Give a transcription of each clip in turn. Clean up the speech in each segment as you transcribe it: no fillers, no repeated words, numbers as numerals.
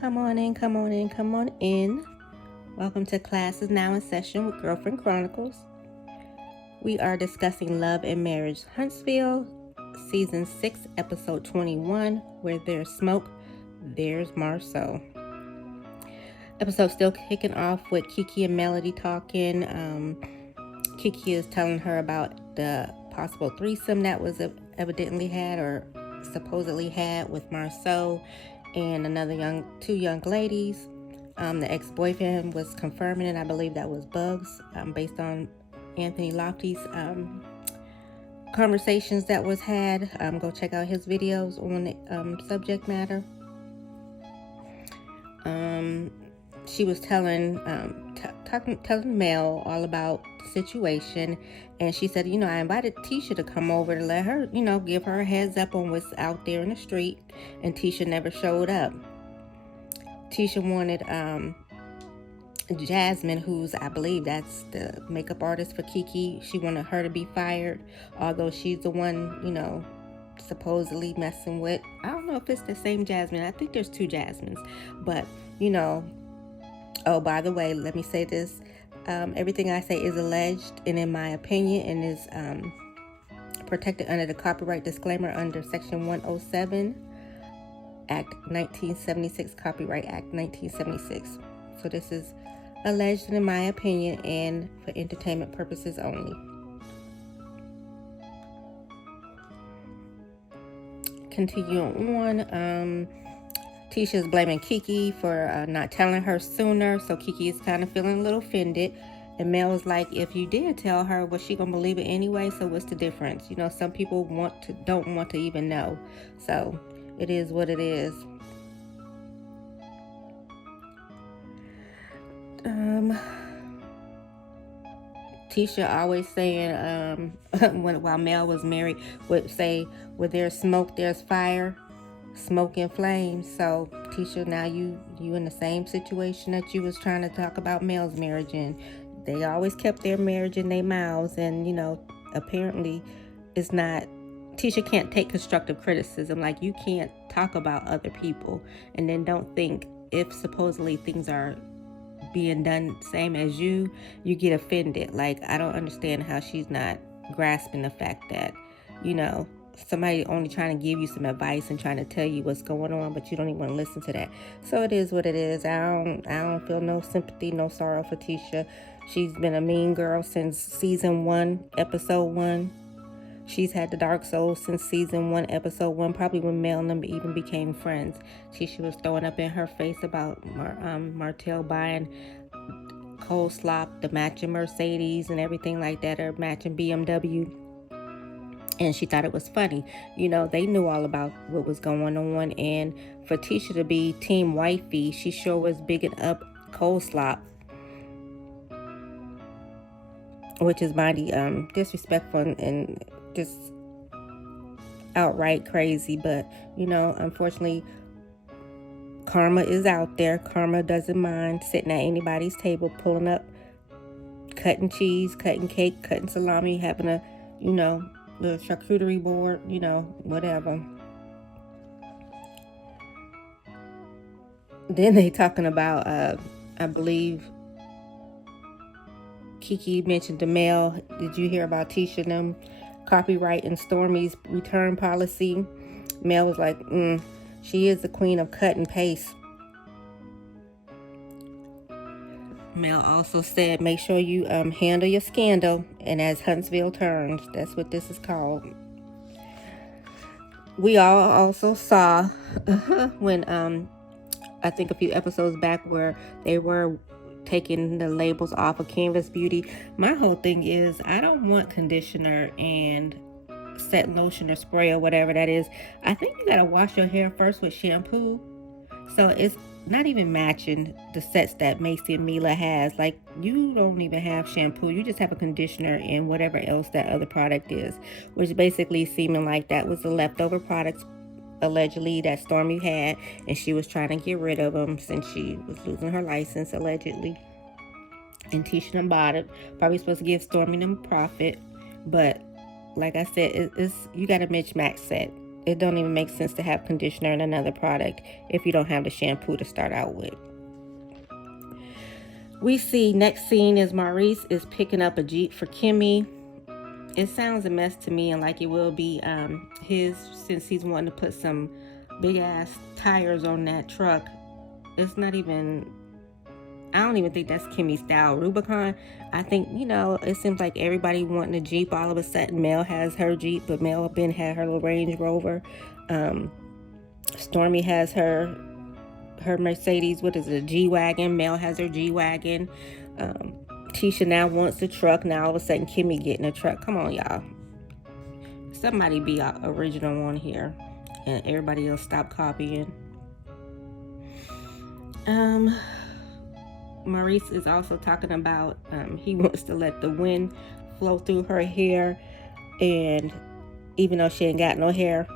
Come on in, come on in, come on in. Welcome to Classes Now in Session with Girlfriend Chronicles. We are discussing Love and Marriage Huntsville, Season 6, Episode 21, Where There's Smoke, There's Marsau. Episode still kicking off with Kiki and Melody talking. Kiki is telling her about the possible threesome that was evidently had or supposedly had with Marsau and two young ladies. The ex-boyfriend was confirming it. I believe that was Bugs, based on Anthony Lofty's conversations that was had. Go check out his videos on the subject matter. She was telling Mel all about the situation, and she said, I invited Tisha to come over to let her, give her a heads up on what's out there in the street, and Tisha never showed up. Tisha wanted Jasmine, who's, I believe that's the makeup artist for Kiki. She wanted her to be fired, although she's the one, supposedly messing with. I don't know if it's the same Jasmine. I think there's two Jasmines, but, oh, by the way, let me say this. Everything I say is alleged and in my opinion, and is protected under the copyright disclaimer under Section 107, Act 1976, Copyright Act 1976. So this is alleged and in my opinion and for entertainment purposes only. Continue on. Tisha's blaming Kiki for not telling her sooner, so Kiki is kind of feeling a little offended. And Mel was like, if you did tell her, was she gonna believe it anyway? So what's the difference? Some people don't want to even know. So it is what it is. Tisha always saying, while Mel was married, would say, where there's smoke, there's fire. Smoke and flames. So Tisha, now you in the same situation that you was trying to talk about Mel's marriage in. They always kept their marriage in their mouths, and apparently it's not. Tisha can't take constructive criticism. Like, you can't talk about other people and then don't think if supposedly things are being done same as you get offended. Like, I don't understand how she's not grasping the fact that somebody only trying to give you some advice and trying to tell you what's going on, but you don't even want to listen to that. So it is what it is. I don't feel no sympathy, no sorrow for Tisha. She's been a mean girl since season 1, episode 1. She's had the dark soul since season 1, episode 1, probably when Mel and them even became friends. Tisha was throwing up in her face about Martell buying coleslaw, the matching Mercedes and everything like that, or matching BMW. And she thought it was funny. They knew all about what was going on. And for Tisha to be team wifey, she sure was bigging up coleslaw, which is mighty disrespectful and just outright crazy. But, unfortunately, karma is out there. Karma doesn't mind sitting at anybody's table, pulling up, cutting cheese, cutting cake, cutting salami, having a, the charcuterie board, whatever. Then they talking about, I believe, Kiki mentioned to Mel, did you hear about Tisha and them copyright and Stormy's return policy? Mel was like, she is the queen of cut and paste. Mel also said, make sure you handle your scandal, and as Huntsville turns, that's what this is called. We all also saw when I think a few episodes back where they were taking the labels off of Canvas Beauty. My whole thing is, I don't want conditioner and set lotion or spray or whatever that is. I think you gotta wash your hair first with shampoo. So it's not even matching the sets that Macy and Mila has. Like, you don't even have shampoo. You just have a conditioner and whatever else that other product is, which basically seeming like that was the leftover products allegedly that Stormy had, and she was trying to get rid of them since she was losing her license allegedly. And Tisha done bought it. Probably supposed to give Stormy them profit, but like I said, it's you got a mismatch set. It don't even make sense to have conditioner and another product if you don't have the shampoo to start out with. We see next scene is Maurice is picking up a Jeep for Kimmy. It sounds a mess to me, and like it will be his, since he's wanting to put some big ass tires on that truck. It's not even, I don't even think that's Kimmy's style. Rubicon, I think, it seems like everybody wanting a Jeep. All of a sudden, Mel has her Jeep, but Mel Ben had her little Range Rover. Stormy has her Mercedes, what is it, a G-Wagon. Mel has her G-Wagon. Tisha now wants a truck. Now all of a sudden Kimmy getting a truck. Come on, y'all. Somebody be original on here, and everybody else stop copying. Maurice is also talking about he wants to let the wind flow through her hair, and even though she ain't got no hair,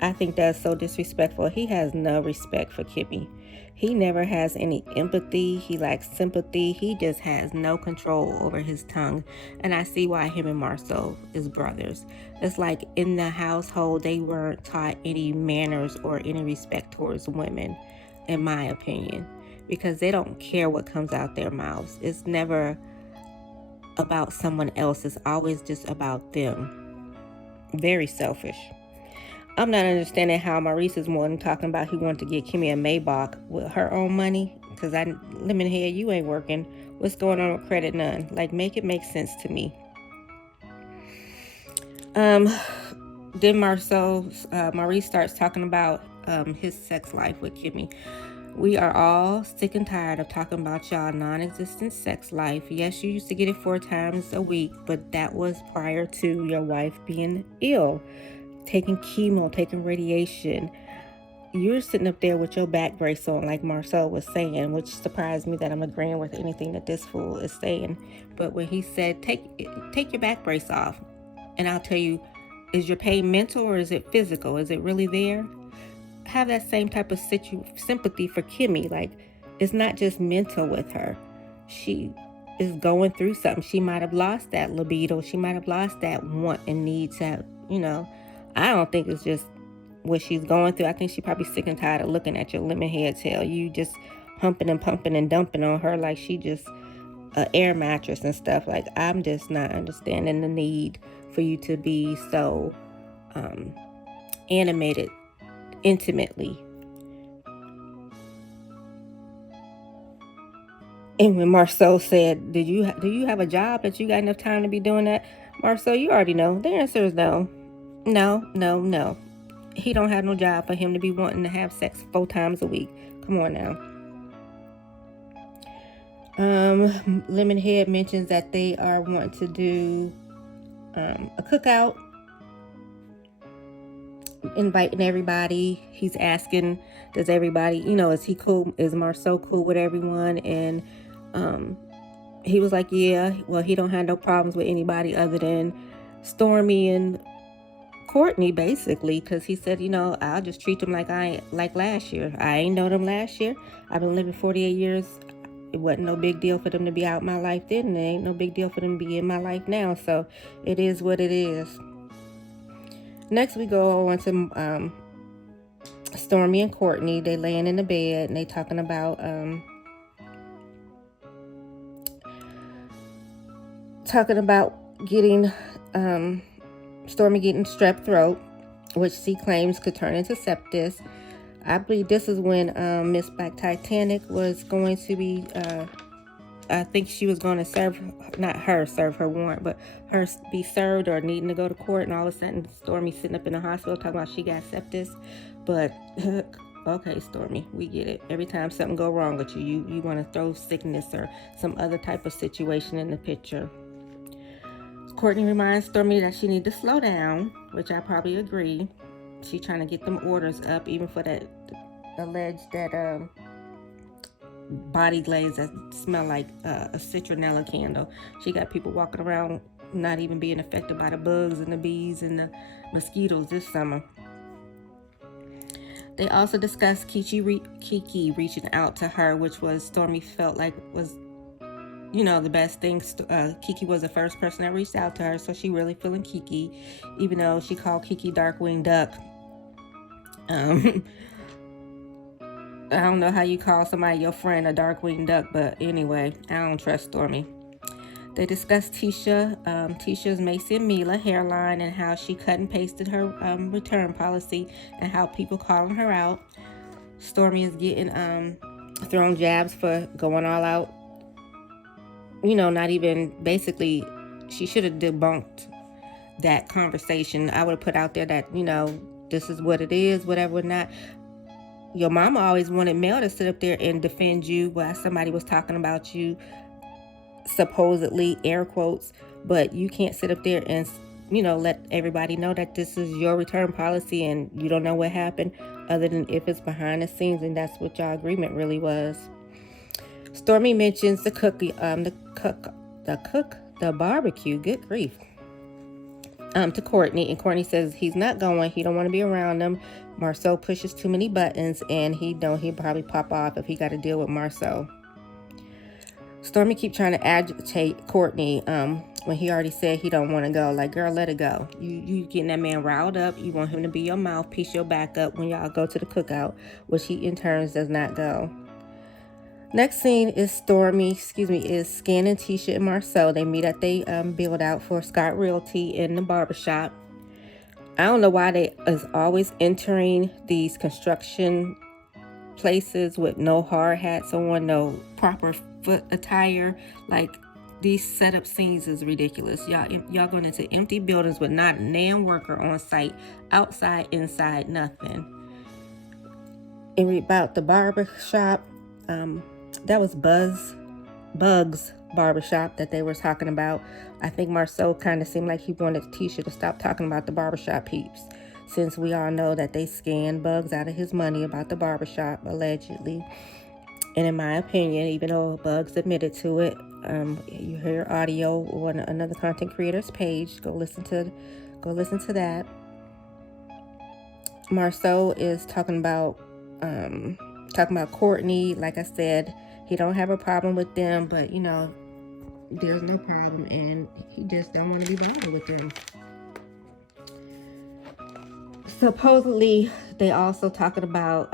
I think that's so disrespectful. He has no respect for Kimmy. He never has any empathy. He lacks sympathy. He just has no control over his tongue. And I see why him and Marsau is brothers. It's like in the household, they weren't taught any manners or any respect towards women, in my opinion, because they don't care what comes out their mouths. It's never about someone else. It's always just about them. Very selfish. I'm not understanding how Maurice is one talking about he wanted to get Kimmy a Maybach with her own money. Because Lemonhead, you ain't working. What's going on with credit? None. Like, make it make sense to me. Then Maurice starts talking about his sex life with Kimmy. We are all sick and tired of talking about y'all non-existent sex life. Yes, you used to get it 4 times a week, but that was prior to your wife being ill, taking chemo, taking radiation. You're sitting up there with your back brace on, like Marsau was saying, which surprised me that I'm agreeing with anything that this fool is saying. But when he said, take your back brace off, and I'll tell you, is your pain mental or is it physical? Is it really there? Have that same type of sympathy for Kimmy. Like, it's not just mental with her. She is going through something. She might have lost that libido. She might have lost that want and need to, I don't think it's just what she's going through. I think she's probably sick and tired of looking at your Lemonhead tail. You just humping and pumping and dumping on her like she just an air mattress and stuff. Like, I'm just not understanding the need for you to be so animated intimately. And when Marsau said, do you have a job that you got enough time to be doing that? Marsau, you already know. The answer is no. No. He don't have no job for him to be wanting to have sex 4 times a week. Come on now. Lemonhead mentions that they are wanting to do a cookout, inviting everybody. He's asking, does everybody, is he cool? Is Marsau cool with everyone? And he was like, yeah, well, he don't have no problems with anybody other than Stormy and Courtney, basically, because he said, I'll just treat them like last year. I ain't know them last year. I've been living 48 years. It wasn't no big deal for them to be out my life then, and it ain't no big deal for them to be in my life now. So it is what it is. Next, we go on to Stormy and Courtney. They laying in the bed and they talking about getting Stormy getting strep throat, which she claims could turn into sepsis. I believe this is when Miss Black Titanic was going to be, I think she was going to serve her warrant, but her be served or needing to go to court, and all of a sudden Stormy sitting up in the hospital talking about she got sepsis. But okay, Stormy, we get it. Every time something go wrong with you want to throw sickness or some other type of situation in the picture. Courtney reminds Stormy that she need to slow down, which I probably agree. She's trying to get them orders up, even for that alleged body glaze that smell like a citronella candle. She got people walking around not even being affected by the bugs and the bees and the mosquitoes this summer. They also discussed Kiki reaching out to her, which was Stormy felt like was, the best thing. Kiki was the first person that reached out to her, so she really feeling Kiki, even though she called Kiki Darkwing Duck. Um, I don't know how you call somebody your friend a dark-winged duck, but anyway, I don't trust Stormy. They discussed Tisha, Tisha's Macy and Mila hairline and how she cut and pasted her return policy and how people calling her out. Stormy is getting thrown jabs for going all out. Not even basically, she should have debunked that conversation. I would have put out there that, this is what it is, whatever or not. Your mama always wanted Mel to sit up there and defend you while somebody was talking about you, supposedly, air quotes, but you can't sit up there and, let everybody know that this is your return policy and you don't know what happened other than if it's behind the scenes, and that's what y'all agreement really was. Stormy mentions the barbecue, good grief, to Courtney, and Courtney says he's not going, he don't want to be around them. Marsau pushes too many buttons, and he'll probably pop off if he got to deal with Marsau. Stormy keep trying to agitate Courtney when he already said he don't want to go. Like, girl, let it go. You getting that man riled up. You want him to be your mouthpiece, your backup when y'all go to the cookout, which he in turns does not go. Next scene is scanning Tisha and Marsau. They meet at they build out for Scott Realty in the barbershop. I don't know why they is always entering these construction places with no hard hats on, no proper foot attire. Like, these setup scenes is ridiculous. Y'all going into empty buildings with not a damn worker on site, outside, inside, nothing. And about the barbershop, that was Bug's barbershop that they were talking about. I think Marsau kind of seemed like he wanted Tisha to stop talking about the barbershop peeps, since we all know that they scanned Bugs out of his money about the barbershop, allegedly. And in my opinion, even though Bugs admitted to it, you hear audio on another content creator's page. Go listen to that. Marsau is talking about Courtney. Like I said, he don't have a problem with them, but there's no problem, and he just don't want to be bothered with them. Supposedly, they also talking about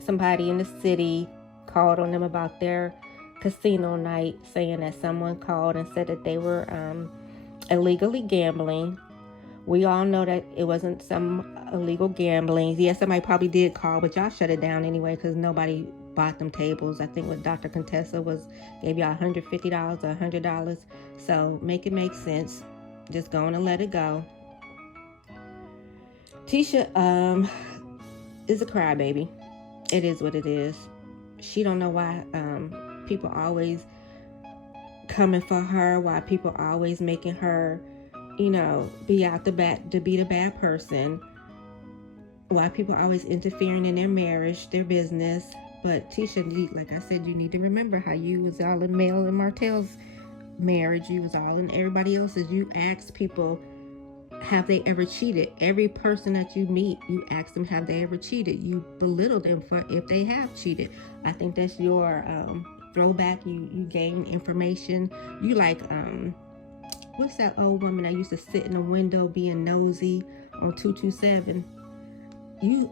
somebody in the city called on them about their casino night, saying that someone called and said that they were illegally gambling. We all know that it wasn't some illegal gambling. Yes, somebody probably did call, but y'all shut it down anyway because nobody bought them tables. I think what Dr. Contessa gave y'all $150 or $100. So make it make sense. Just go on and let it go. Tisha is a crybaby. It is what it is. She don't know why people always coming for her, why people always making her, be out to be the bad person, why people always interfering in their marriage, their business. But Tisha, like I said, you need to remember how you was all in Mel and Martell's marriage. You was all in everybody else's. You asked people, have they ever cheated? Every person that you meet, you ask them, have they ever cheated? You belittle them for if they have cheated. I think that's your throwback. You gain information. You like, what's that old woman that used to sit in the window being nosy on 227? You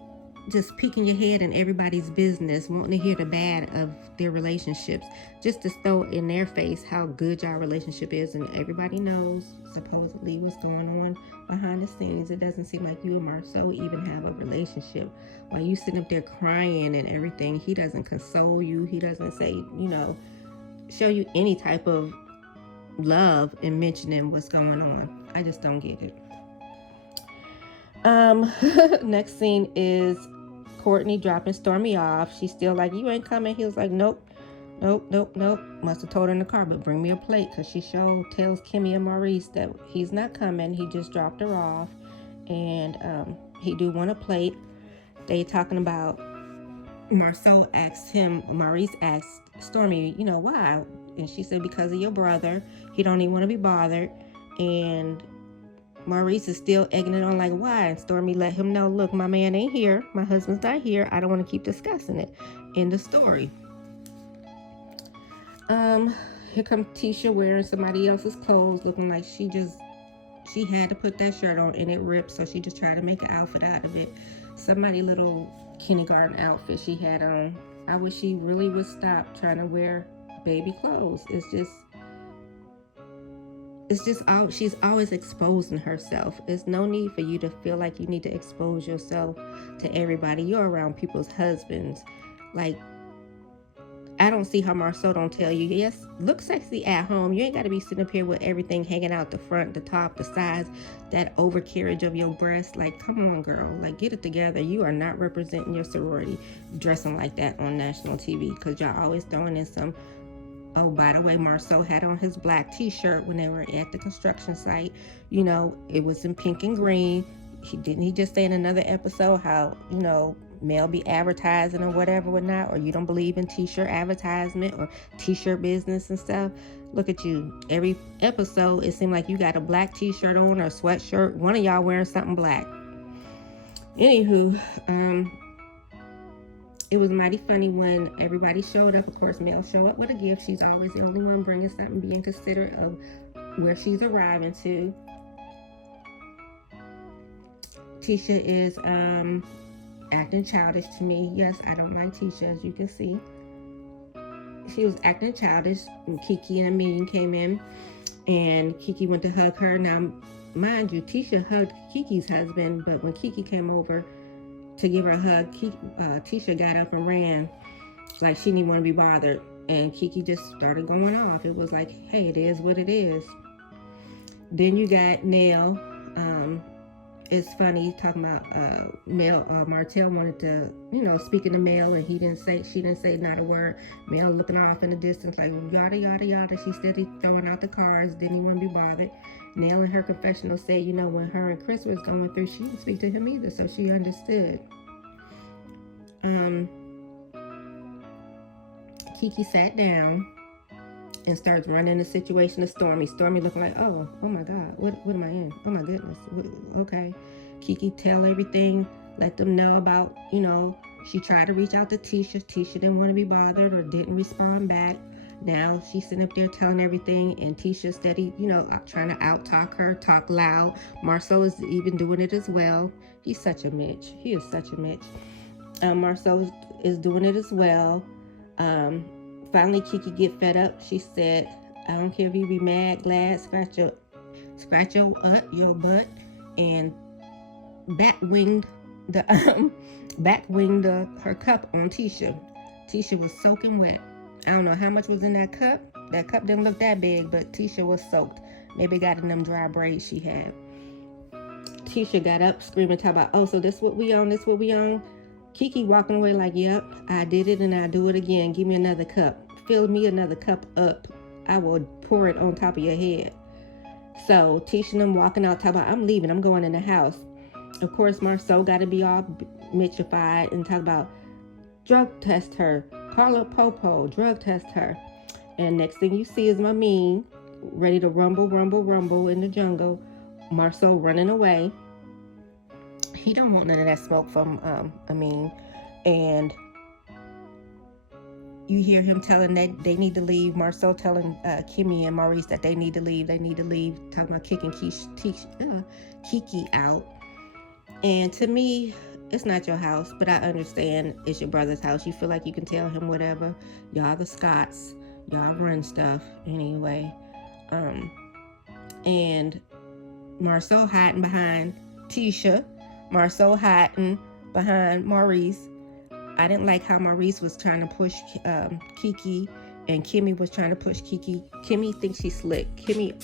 just peeking your head in everybody's business, wanting to hear the bad of their relationships, just to throw in their face how good your relationship is, and everybody knows supposedly what's going on behind the scenes. It doesn't seem like you and Marsau even have a relationship. While you sitting up there crying and everything, he doesn't console you. He doesn't say, show you any type of love in mentioning what's going on. I just don't get it. Next scene is Courtney dropping Stormy off. She's still like, you ain't coming. He was like, nope. Must have told her in the car, but bring me a plate, because she tells Kimmy and Maurice that he's not coming. He just dropped her off, and he do want a plate. They talking about, Maurice asked Stormy, why? And she said, because of your brother. He don't even want to be bothered. And Maurice is still egging it on, like, why? And Stormy let him know, look, my man ain't here. My husband's not here. I don't want to keep discussing it. End of story. Here comes Tisha wearing somebody else's clothes, looking like she just she had to put that shirt on and it ripped, so she just tried to make an outfit out of it. Somebody little kindergarten outfit she had on. I wish she really would stop trying to wear baby clothes. She's always exposing herself. There's no need for you to feel like you need to expose yourself to everybody. You're around people's husbands. Like, I don't see how Marsau don't tell you, yes, look sexy at home. You ain't got to be sitting up here with everything hanging out the front, the top, the sides, that overcarriage of your breast. Like, come on, girl. Like, get it together. You are not representing your sorority dressing like that on national TV, because y'all always throwing in some. Oh, by the way, Marsau had on his black t-shirt when they were at the construction site. You know, it was in pink and green. He just say in another episode how, you know, Mel be advertising or whatever, whatnot, or you don't believe in t-shirt advertisement or t-shirt business and stuff. Look at you. Every episode, it seemed like you got a black t-shirt on or a sweatshirt. One of y'all wearing something black. Anywho, it was mighty funny when everybody showed up. Of course, Mel showed up with a gift. She's always the only one bringing something, being considerate of where she's arriving to. Tisha is acting childish to me. Yes, I don't like Tisha, as you can see. She was acting childish when Kiki and Amin came in, and Kiki went to hug her. Now, mind you, Tisha hugged Kiki's husband, but when Kiki came over to give her a hug, Tisha got up and ran like she didn't want to be bothered, and Kiki just started going off. It was like, hey, it is what it is. Then you got Nell. It's funny talking about Martell wanted to, you know, speaking to Mel, and she didn't say not a word. Mel looking off in the distance like yada yada yada. She steady throwing out the cards, didn't even want to be bothered. Nell in her confessional said, you know, when her and Chris was going through, she didn't speak to him either, so she understood. Kiki sat down and starts running the situation to Stormy. Stormy looking like, oh my God, what am I in? Oh my goodness. Okay. Kiki tell everything, let them know about, you know, she tried to reach out to Tisha. Tisha didn't want to be bothered or didn't respond back. Now she's sitting up there telling everything, and Tisha steady, you know, trying to out-talk her, talk loud. Marsau is even doing it as well. He's such a Mitch. He is such a Mitch. Marsau is doing it as well. Finally, Kiki get fed up. She said, I don't care if you be mad, glad, scratch your butt, and back-winged her cup on Tisha. Tisha was soaking wet. I don't know how much was in that cup. That cup didn't look that big, but Tisha was soaked. Maybe got in them dry braids she had. Tisha got up screaming, talking about, oh, so this what we on. Kiki walking away like, yep, I did it and I'll do it again. Give me another cup. Fill me another cup up. I will pour it on top of your head. So Tisha and them walking out, talking about, I'm leaving. I'm going in the house. Of course, Marsau got to be all Mitchified and talk about drug test her. Call up Popo, drug test her. And next thing you see is my mean, ready to rumble in the jungle. Marsau running away. He don't want none of that smoke from Amin. And you hear him telling that they need to leave. Marsau telling Kimmy and Maurice that they need to leave. Talking about kicking Kiki out. And to me, it's not your house, but I understand it's your brother's house. You feel like you can tell him whatever. Y'all the Scotts. Y'all run stuff anyway. And Marsau hiding behind Tisha. Marsau hiding behind Maurice. I didn't like how Maurice was trying to push Kiki, and Kimmy was trying to push Kiki. Kimmy thinks she's slick. Kimmy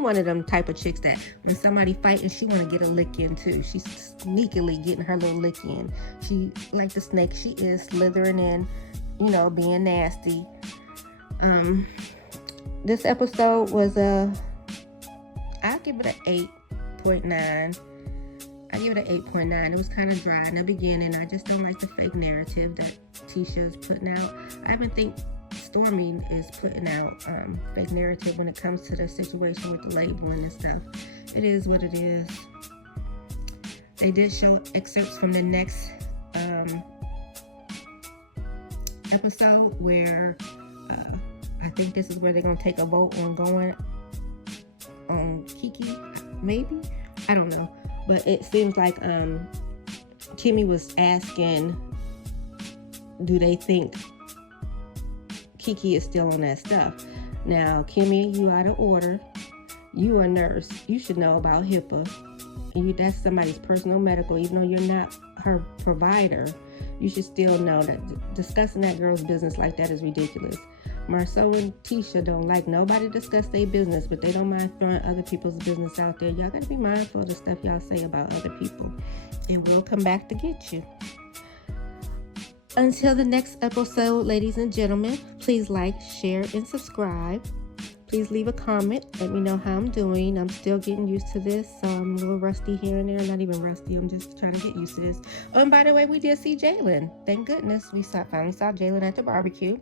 one of them type of chicks that when somebody fighting, she want to get a lick in too. She's sneakily getting her little lick in. She, like the snake she is, slithering in, you know, being nasty. This episode was I'll give it an 8.9. I give it an 8.9. It was kind of dry in the beginning. I just don't like the fake narrative that Tisha is putting out. I even think Stormy is putting out fake narrative when it comes to the situation with the labeling and stuff. It is what it is. They did show excerpts from the next episode where I think this is where they're going to take a vote on going on Kiki, maybe, I don't know, but it seems like Kimmy was asking, do they think Kiki is still on that stuff? Now, Kimmy, you out of order. You a nurse. You should know about HIPAA. And that's somebody's personal medical, even though you're not her provider. You should still know that discussing that girl's business like that is ridiculous. Marsau and Tisha don't like nobody discuss their business, but they don't mind throwing other people's business out there. Y'all gotta be mindful of the stuff y'all say about other people. It will come back to get you. Until the next episode, ladies and gentlemen, please like, share, and subscribe. Please leave a comment. Let me know how I'm doing. I'm still getting used to this, so I'm a little rusty here and there. Not even rusty. I'm just trying to get used to this. Oh, and by the way, we did see Jalen. Thank goodness. We finally saw Jalen at the barbecue.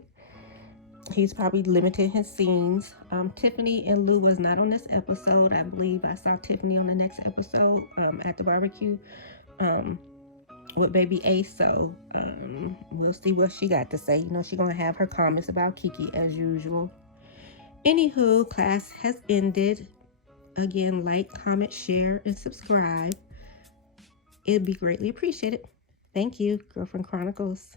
He's probably limited his scenes. Tiffany and Lou was not on this episode. I believe I saw Tiffany on the next episode at the barbecue with baby Ace. So we'll see what she got to say. You know, she's going to have her comments about Kiki as usual. Anywho, class has ended. Again, like, comment, share, and subscribe. It'd be greatly appreciated. Thank you, Girlfriend Chronicles.